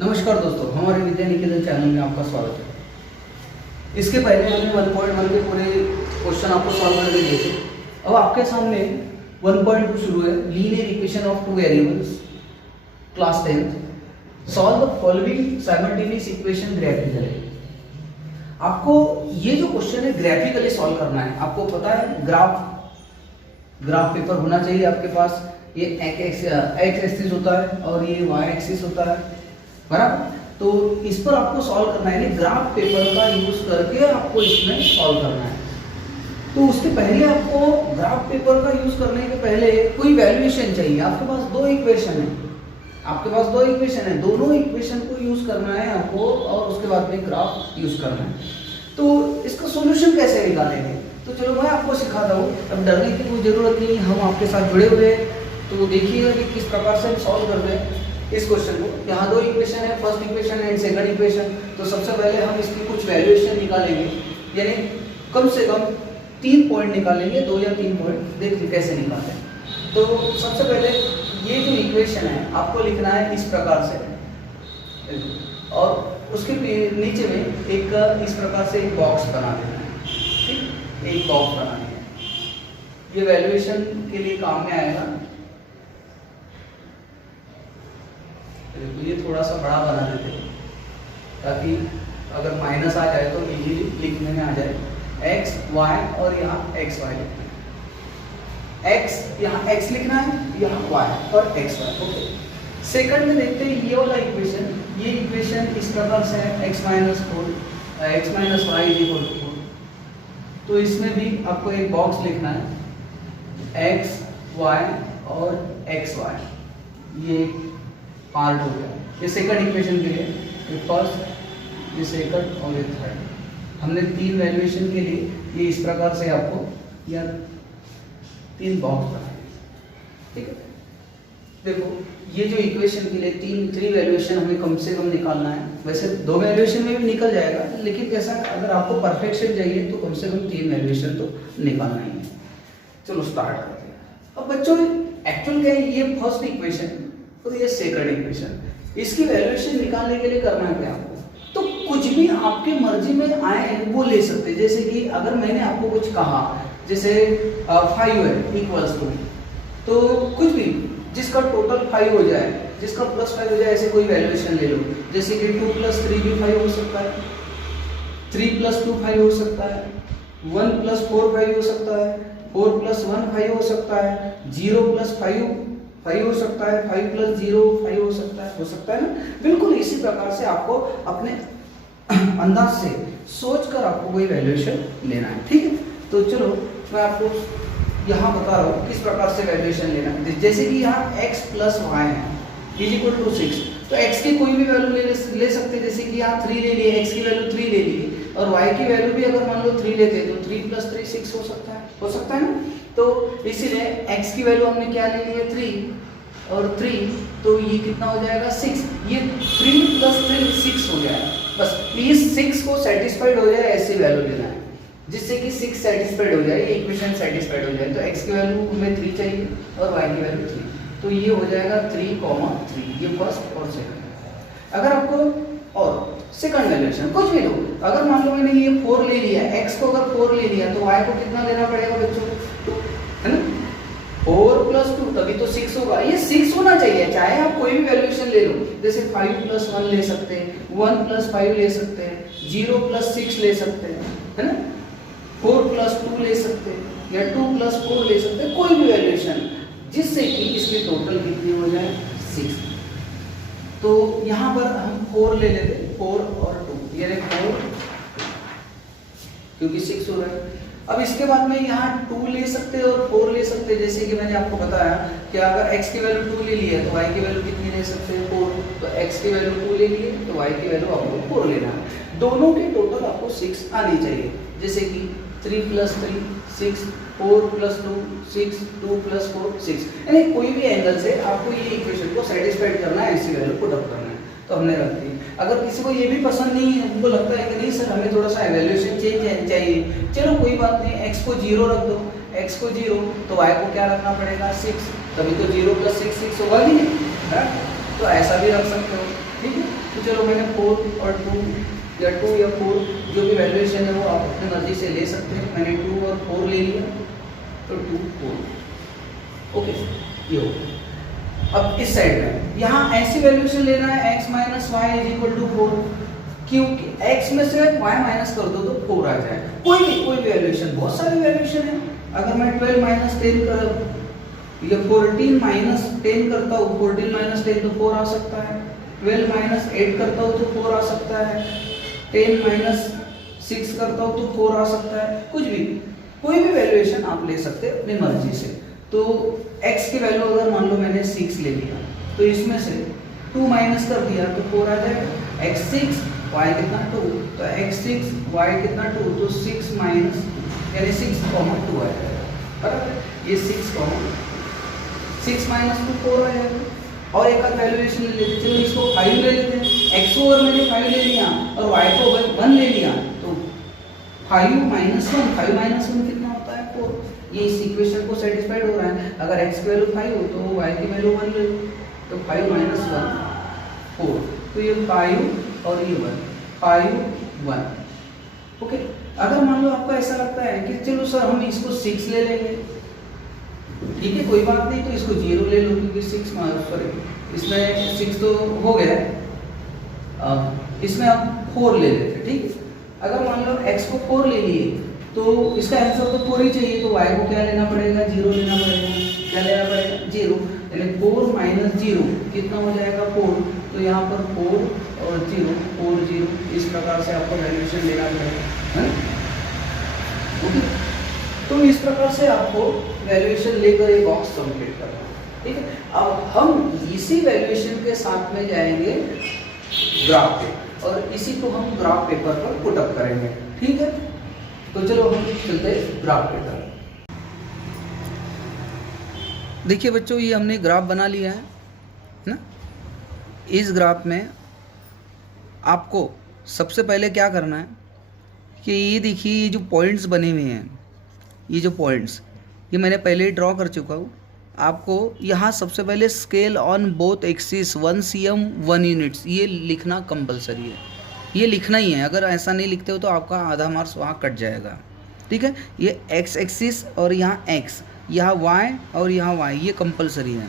नमस्कार दोस्तों, हमारे विद्या निकेतन चैनल में आपका स्वागत है। इसके पहले हमने 1.1 के पूरे क्वेश्चन आपको सॉल्व करके दिए थे। अब आपके सामने 1.2 शुरू है, linear equation of two variables, class 10th। Solve the following simultaneous equation graphically. आपको ये जो क्वेश्चन है ग्राफिकली सॉल्व करना है। आपको पता है ग्राफ पेपर होना चाहिए आपके पास। ये एक्स एक्सिस होता है और ये वाई एक्सिस होता है, बराबर। तो इस पर आपको सॉल्व करना है, ग्राफ पेपर का यूज करके आपको इसमें सॉल्व करना है। तो उसके पहले आपको ग्राफ पेपर का यूज करने के पहले कोई वैल्यूएशन चाहिए। आपके पास दो इक्वेशन है, दोनों इक्वेशन को यूज करना है आपको और उसके बाद में ग्राफ यूज करना है। तो इसका सॉल्यूशन कैसे निकालेंगे, तो चलो मैं आपको सिखाता हूँ। अब डरने की कोई जरूरत नहीं, हम आपके साथ जुड़े हुए हैं। तो देखिएगा कि किस प्रकार से हम सॉल्व कर रहे हैं इस क्वेश्चन को। यहाँ दो इक्वेशन है, first equation and second equation. तो सबसे पहले हम इसकी कुछ वैल्यूएशन निकालेंगे, यानी कम से कम 3 पॉइंट निकालेंगे, 2 या 3 पॉइंट। देखिए कैसे निकालते हैं। तो सबसे पहले ये जो इक्वेशन है आपको लिखना है इस प्रकार से, और उसके नीचे में एक इस प्रकार से एक बॉक्स बना देना है। ठीक, एक बॉक्स बनानी है, ये वैल्यूएशन के लिए काम में आएगा। तो ये थोड़ा सा बड़ा बना देते हैं ताकि अगर माइनस आ जाए तो इजीली लिखने में आ जाए। एक्स वाई और यहाँ एक्स वाई लिखना है, एक्स यहाँ एक्स लिखना है, यहाँ वाई और एक्स वाई। ओके, सेकंड में देखते हैं ये वाला इक्वेशन। ये इक्वेशन इस प्रकार से है, x minus y is equal to 4। तो इसमें भी आपको एक बॉक्स लिखना है, एक्स वाई और एक्स वाई। ये पार्ट हो गया। ये सेकंड इक्वेशन के लिए, ये फर्स्ट, ये सेकंड और ये थर्ड। हमने 3 वैल्यूएशन के लिए ये इस प्रकार से आपको या 3 बॉक्स बनाए। ठीक है, देखो ये जो इक्वेशन के लिए 3 वैल्यूएशन हमें कम से कम निकालना है। वैसे 2 वैल्यूएशन में भी निकल जाएगा, लेकिन कैसा अगर आपको परफेक्शन चाहिए तो कम से कम 3 वैल्यूएशन तो निकालना ही है। चलो स्टार्ट करते हैं। अब बच्चों एक्चुअल क्या है, ये फर्स्ट इक्वेशन और ये सेकंड इक्वेशन, इसकी वैल्यूएशन निकालने के लिए करना है क्या आपको, तो कुछ भी आपके मर्जी में आए वो ले सकते हैं। जैसे कि अगर मैंने आपको कुछ कहा, जैसे 5 है इक्वल्स टू, तो कुछ भी जिसका टोटल 5 हो जाए, जिसका प्लस 5 हो जाए, ऐसे कोई वैल्यूएशन ले लो। जैसे कि 2 + 3 भी 5 हो सकता है, 3 + 2 5 हो सकता है, 1 + 4 5 हो सकता है, 4 + 1 5 हो सकता है, 0 + 5 हो सकता है, 5 + 0 5 हो सकता है ना। बिल्कुल इसी प्रकार से आपको अपने अंदाज से सोचकर आपको कोई वैल्यूएशन लेना है। ठीक है, तो चलो मैं आपको यहाँ बता रहा हूँ किस प्रकार से वैल्यूएशन लेना है। जैसे कि यहाँ x + y है = 6, तो x की कोई भी वैल्यू ले सकते हैं। जैसे कि यहाँ 3 ले लिए, x की वैल्यू 3 ले ली, और y की वैल्यू भी अगर मान लो 3 लेते तो 3 + 3 6 हो सकता है ना। तो इसीलिए x की वैल्यू हमने क्या ले ली है 3 और 3, तो ये कितना हो जाएगा 6। ये 3 + 3 6 हो जाएगा। बस प्लीज 6 को सेटिस्फाइड हो जाए ऐसी वैल्यू लेना है, जिससे कि 6 सेटिस्फाइड हो जाए, ये इक्वेशन सेटिस्फाइड हो जाए। तो x की वैल्यू हमें 3 चाहिए और y की वैल्यू 3, तो ये हो जाएगा 3, 3। ये फर्स्ट और सेकंड। अगर आपको और सेकंड वैल्यूएशन कुछ भी लो, अगर मान लो मैंने ये 4 ले लिया, x को अगर 4 ले लिया तो y को कितना लेना पड़ेगा बच्चों, 2, है ना। 4 + 2 तभी तो 6 होगा। ये 6 होना चाहिए, चाहे आप कोई भी वैल्यूएशन ले लो। जैसे 5 + 1 ले सकते हैं, 1 + 5 ले सकते हैं, 0 + 6 ले सकते हैं, है ना। 4 + 2 ले सकते हैं या 2 + 4 ले सकते हैं, कोई भी वैल्यूएशन जिससे कि इसकी टोटल कितनी हो जाए 6। तो यहाँ पर हम 4 ले लेते हैं, 4 और 2, यानी 4 क्योंकि 6 हो रहा है। अब इसके बाद में यहाँ 2 ले सकते हैं और 4 ले सकते हैं। जैसे कि मैंने आपको बताया कि अगर x की वैल्यू 2 ले ली है तो y की वैल्यू कितनी ले सकते हैं 4। तो x की वैल्यू 2 ले ली है तो y की वैल्यू आपको 4 लेना है। दोनों के टोटल आपको 6 आनी चाहिए। जैसे कि 3 + 3 6, 4 + 2 6, 2 + 4 6, यानी कोई भी एंगल से आपको ये इक्वेशन को सेटिस्फाइड करना है, ऐसी वैल्यू पुट अप करना है। तो हमने रख दी। अगर किसी को ये भी पसंद नहीं है, उनको लगता है कि नहीं सर हमें थोड़ा सा एवैल्यूएशन चेंज चाहिए, चलो कोई बात नहीं, x को 0 रख दो, x को 0 तो y को क्या रखना पड़ेगा 6, तभी तो 0 + 6 6 होगा ही नहीं, तो ऐसा भी रख सकते हो। ठीक है, चलो मैंने 4 और 2 या 2 या 4 जो भी वैल्यूएशन है वो आप अपनी मर्जी से ले सकते हैं। मैंने 2 और 4 ले लिया तो 2 4 ओके ये हो गया। अब इस साइड में यहाँ ऐसी वैल्यूएशन लेना है x minus y is equal to 4, क्योंकि x में से y माइनस कर दो तो 4 आ जाए। कोई भी वैल्यूएशन, बहुत सारी वैल्यूएशन है। अगर मैं 12 माइनस 10 कर या 14 माइनस 10 करता हूँ, 14 माइनस 10 तो 4 आ सकता है। 12 माइनस 8 करता हूँ तो 4 आ सकता है। 10 माइनस 6 करता हूँ तो 4 आ सकता है। कुछ भी, कोई भी वैल्यूएशन आप ले सकते हैं अपनी मर्जी से। तो x की वैल्यू अगर मान लो मैंने 6 ले लिया तो इसमें से 2 माइनस कर दिया तो 4 आ जाएगा। x6 y कितना 2, तो x6 y कितना 2, तो 6 माइनस यानी 6 2 आ जाएगा। बराबर, ये 6 माइनस 2 4 आ जाएगा। और एक आध वैल्यूएशन ले लेते, चलो इसको 5 ले लेते हैं। x ओवर मैंने 5 ले लिया और y को 1 ले लिया तो 5 माइनस 1, 5 माइनस 1 कितना होता है 4। ये इस इक्वेशन को सेटिस्फाइड हो रहा है। अगर x की वैल्यू 5 हो तो y की वैल्यू 1 ले लो, तो 5 माइनस 1 4, तो ये 5 और ये 1 5 1 ओके। अगर मान लो आपको ऐसा लगता है कि चलो सर हम इसको 6 ले लेंगे, ठीक है कोई बात नहीं, तो इसको 0 ले लो क्योंकि 6 सॉरी इसमें 6 तो हो गया है। अब इसमें आप 4 ले लेते, ठीक है। अगर मान लो x को 4 ले लिए तो इसका आंसर तो 4 ही चाहिए, तो y को क्या लेना पड़ेगा 0 लेना पड़ेगा। क्या लेना पड़ेगा 0, यानी 4 माइनस 0 कितना हो जाएगा 4, तो यहाँ पर 4 और 0 4 0 इस प्रकार से आपको वैल्यूएशन लेना पड़ेगा, है ओके। तो इस प्रकार से आपको वैल्यूएशन लेकर एक बॉक्स कंप्लीट करना है, ठीक है। अब हम इसी वैल्यूएशन के साथ में जाएंगे ग्राफ पे और इसी को हम ग्राफ पेपर पर पुट अप करेंगे, ठीक है। तो चलो हम चलते हैं ग्राफ पेपर। देखिए बच्चों, ये हमने ग्राफ बना लिया है ना। इस ग्राफ में आपको सबसे पहले क्या करना है कि ये देखिए, ये जो पॉइंट्स बने हुए हैं, ये जो पॉइंट्स ये मैंने पहले ही ड्रॉ कर चुका हूँ। आपको यहाँ सबसे पहले scale on both axis 1 cm 1 units ये लिखना कंपलसरी है। ये लिखना ही है, अगर ऐसा नहीं लिखते हो तो आपका आधा मार्क्स वहाँ कट जाएगा, ठीक है। ये x एक्सिस और यहाँ x, यहाँ y और यहाँ y, ये कंपलसरी है।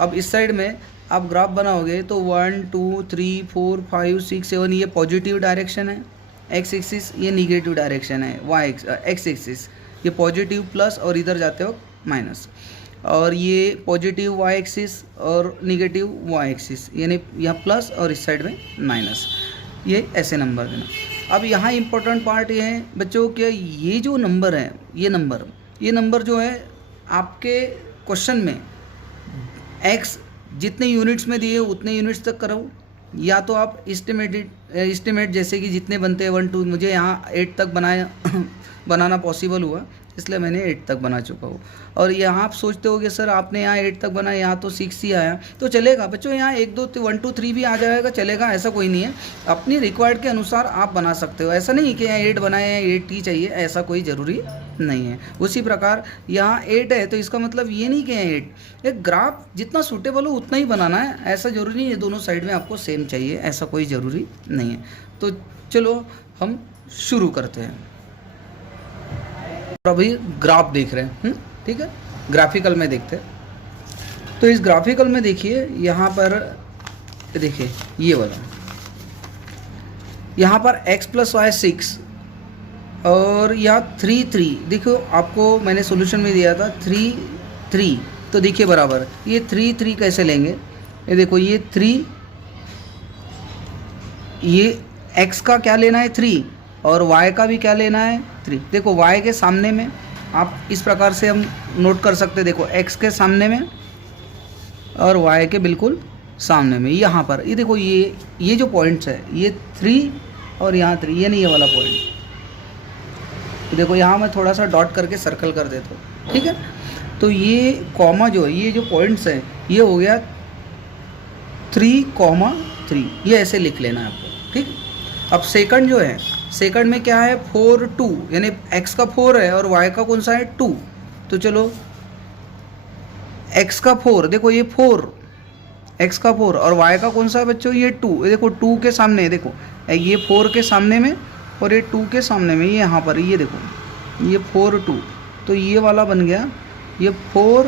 अब इस साइड में आप ग्राफ बनाओगे तो 1 2 3 4 5 6 7 ये पॉजिटिव डायरेक्शन है, x एक्सिस ये निगेटिव डायरेक्शन है, x एक्सिस ये पॉजिटिव प्लस और इधर जाते हो माइनस, और ये पॉजिटिव y एक्सिस और निगेटिव y एक्सिस यानी यहाँ प्लस और इस साइड में माइनस, ये ऐसे नंबर देना। अब यहाँ इम्पोर्टेंट पार्ट ये है बच्चों कि ये जो नंबर है, ये नंबर जो है आपके क्वेश्चन में x जितने यूनिट्स में दिए उतने यूनिट्स तक करो, या तो आप इस्टीमेट जैसे कि जितने बनते हैं 1 2, मुझे यहाँ 8 तक बनाना पॉसिबल हुआ इसलिए मैंने 8 तक बना चुका हूँ। और यहाँ आप सोचते हो कि सर आपने यहाँ 8 तक बनाया, यहाँ तो 6 ही आया, तो चलेगा बच्चों, यहाँ 1 2 1 2 3 भी आ जाएगा, चलेगा, ऐसा कोई नहीं है। अपनी रिक्वायर्ड के अनुसार आप बना सकते हो, ऐसा नहीं कि यहाँ 8 बनाए हैं 8 ही चाहिए, ऐसा कोई ज़रूरी नहीं है। उसी प्रकार यहाँ 8 है तो इसका मतलब ये नहीं कि यहाँ 8, एक ग्राफ जितना सूटेबल हो उतना ही बनाना है, ऐसा ज़रूरी नहीं है दोनों साइड में आपको सेम चाहिए, ऐसा कोई ज़रूरी नहीं है। तो चलो हम शुरू करते हैं। अभी ग्राफ देख रहे हैं, ठीक है, ग्राफिकल में देखते हैं। तो इस ग्राफिकल में देखिए, यहाँ पर देखिए ये वाला, यहाँ पर x प्लस वाई 6 और यहाँ 3 3, देखो आपको मैंने सॉल्यूशन में दिया था 3 3, तो देखिए बराबर ये 3 3 कैसे लेंगे, ये देखो ये 3, ये x का क्या लेना है 3 और y का भी क्या लेना है 3। देखो y के सामने में आप इस प्रकार से हम नोट कर सकते हैं, देखो x के सामने में और y के बिल्कुल सामने में, यहाँ पर ये देखो ये जो पॉइंट्स है ये 3 और यहाँ 3, ये नहीं ये वाला पॉइंट, देखो यहाँ मैं थोड़ा सा डॉट करके सर्कल कर देता हूँ, ठीक है। तो ये कॉमा जो है, ये जो पॉइंट्स हैं ये हो गया 3,3, ये ऐसे लिख लेना है आपको, ठीक। अब सेकंड जो है, सेकंड में क्या है 4 2, यानी x का 4 है और y का कौन सा है 2, तो चलो x का 4, देखो ये 4 x का 4 और y का कौन सा है बच्चों, ये 2। ये देखो 2 के सामने, देखो ये 4 के सामने में और ये 2 के सामने में, ये यहाँ पर ये देखो ये 4 2, तो ये वाला बन गया ये 4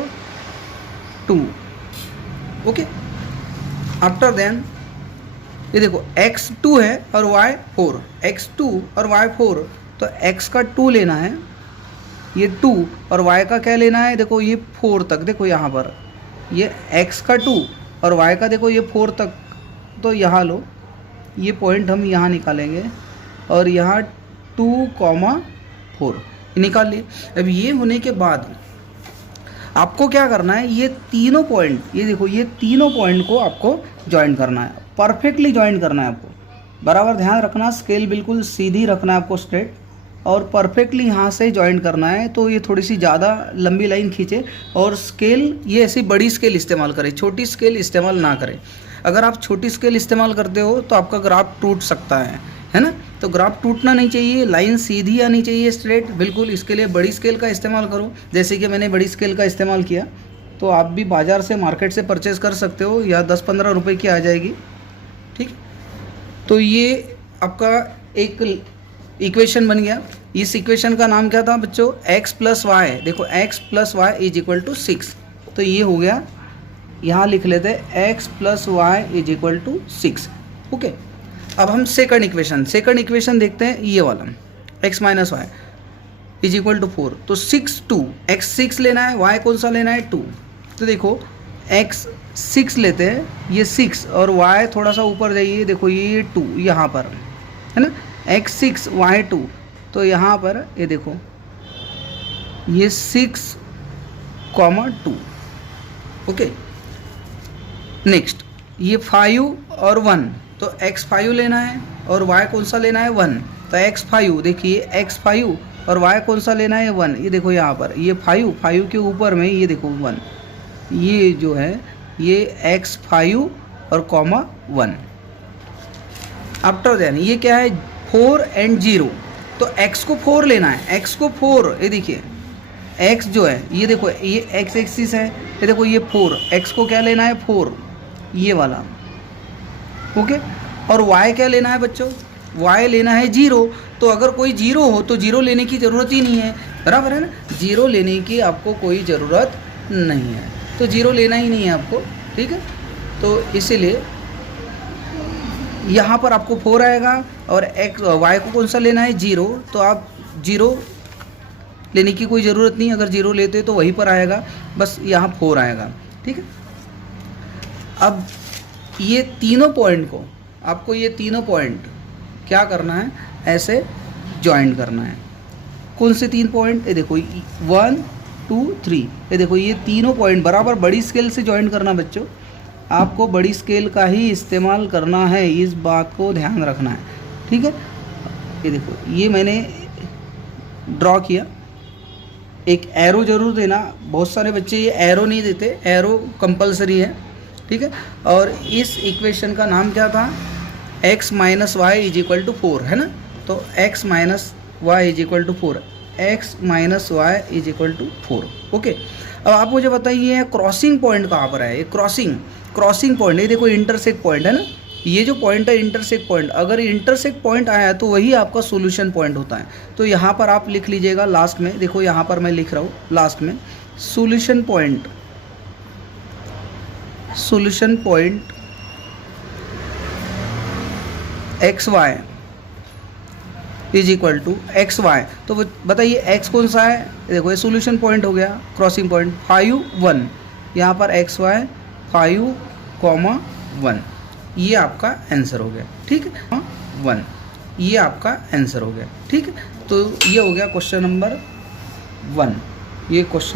2। ओके, आफ्टर देन ये देखो x 2 है और y 4, x 2 और y 4, तो x का 2 लेना है, ये 2 और y का क्या लेना है, देखो ये 4 तक, देखो यहाँ पर ये x का 2 और y का देखो ये 4 तक, तो यहाँ लो, ये पॉइंट हम यहाँ निकालेंगे और यहाँ 2,4 निकाल लिए। अब ये होने के बाद आपको क्या करना है, ये तीनों पॉइंट, ये देखो ये तीनों पॉइंट को आपको ज्वाइन करना है, परफेक्टली ज्वाइन करना है आपको। बराबर ध्यान रखना, स्केल बिल्कुल सीधी रखना है आपको, स्ट्रेट, और परफेक्टली यहाँ से ज्वाइन करना है। तो ये थोड़ी सी ज़्यादा लंबी लाइन खींचे और स्केल ये ऐसी बड़ी स्केल इस्तेमाल करें, छोटी स्केल इस्तेमाल ना करें। अगर आप छोटी स्केल इस्तेमाल करते हो तो आपका ग्राफ टूट सकता है ना। तो ग्राफ टूटना नहीं चाहिए, लाइन सीधी आनी चाहिए, स्ट्रेट बिल्कुल। इसके लिए बड़ी स्केल का इस्तेमाल करो, जैसे कि मैंने बड़ी स्केल का इस्तेमाल किया। तो आप भी बाज़ार से, मार्केट से परचेज़ कर सकते हो, या 10-15 रुपये की आ जाएगी, ठीक। तो ये आपका एक इक्वेशन बन गया। इस इक्वेशन का नाम क्या था बच्चों, x + y। देखो x + y = 6, तो ये हो गया, यहाँ लिख लेते हैं x + y = 6। ओके, अब हम सेकंड इक्वेशन देखते हैं, ये वाला x - y = 4। तो 6 2, x 6 लेना है, y कौन सा लेना है 2। तो देखो x 6 लेते हैं, ये 6 और y थोड़ा सा ऊपर जाइए, देखो ये 2 यहाँ पर है ना, x 6 y 2, तो यहाँ पर ये देखो ये 6,2। ओके, नेक्स्ट ये 5 और 1, तो x 5 लेना है और y कौन सा लेना है 1। तो x 5, देखिए x 5 और y कौन सा लेना है 1। ये देखो यहाँ पर ये 5 के ऊपर में ये देखो 1, ये जो है ये x 5 और 1। आफ्टर देन ये क्या है 4 और 0, तो x को 4 लेना है, x को 4, ये देखिए x जो है ये देखो ये x एक्सिस है, ये देखो ये 4, x को क्या लेना है 4, ये वाला। ओके, और y क्या लेना है बच्चों, y लेना है 0। तो अगर कोई 0 हो तो 0 लेने की ज़रूरत ही नहीं है, बराबर है ना, 0 लेने की आपको कोई ज़रूरत नहीं है, तो 0 लेना ही नहीं है आपको, ठीक है। तो इसीलिए यहाँ पर आपको 4 आएगा और y को कौन सा लेना है 0, तो आप 0 लेने की कोई ज़रूरत नहीं, अगर 0 लेते तो वहीं पर आएगा, बस यहाँ 4 आएगा, ठीक है। अब ये तीनों पॉइंट को आपको, ये तीनों पॉइंट क्या करना है, ऐसे ज्वाइन करना है। कौन से 3 पॉइंट, ये देखो 1 2 3, ये देखो ये तीनों पॉइंट बराबर बड़ी स्केल से ज्वाइन करना बच्चों, आपको बड़ी स्केल का ही इस्तेमाल करना है, इस बात को ध्यान रखना है, ठीक है। ये देखो ये मैंने ड्रॉ किया, एक एरो जरूर देना, बहुत सारे बच्चे ये एरो नहीं देते, एरो कंपलसरी है, ठीक है। और इस इक्वेशन का नाम क्या था, x - y = 4 है ना, तो x - y = 4, x - y = 4। Okay, अब आप मुझे बताइए क्रॉसिंग पॉइंट कहाँ पर है, ये क्रॉसिंग पॉइंट, ये देखो इंटरसेक्ट पॉइंट है ना, ये जो पॉइंट है इंटरसेक्ट पॉइंट, अगर इंटरसेक्ट पॉइंट आया तो वही आपका सॉल्यूशन पॉइंट होता है। तो यहाँ पर आप लिख लीजिएगा लास्ट में, देखो यहाँ पर मैं लिख रहा हूँ लास्ट में, सॉल्यूशन पॉइंट xy = xy। तो बताइए x कौन सा है, देखो ये सॉल्यूशन पॉइंट हो गया, क्रॉसिंग पॉइंट 5 1, यहाँ पर xy 5, 1, ये आपका आंसर हो गया, ठीक है, 1, ये आपका आंसर हो गया, ठीक है। तो ये हो गया क्वेश्चन नंबर 1, ये क्वेश्चन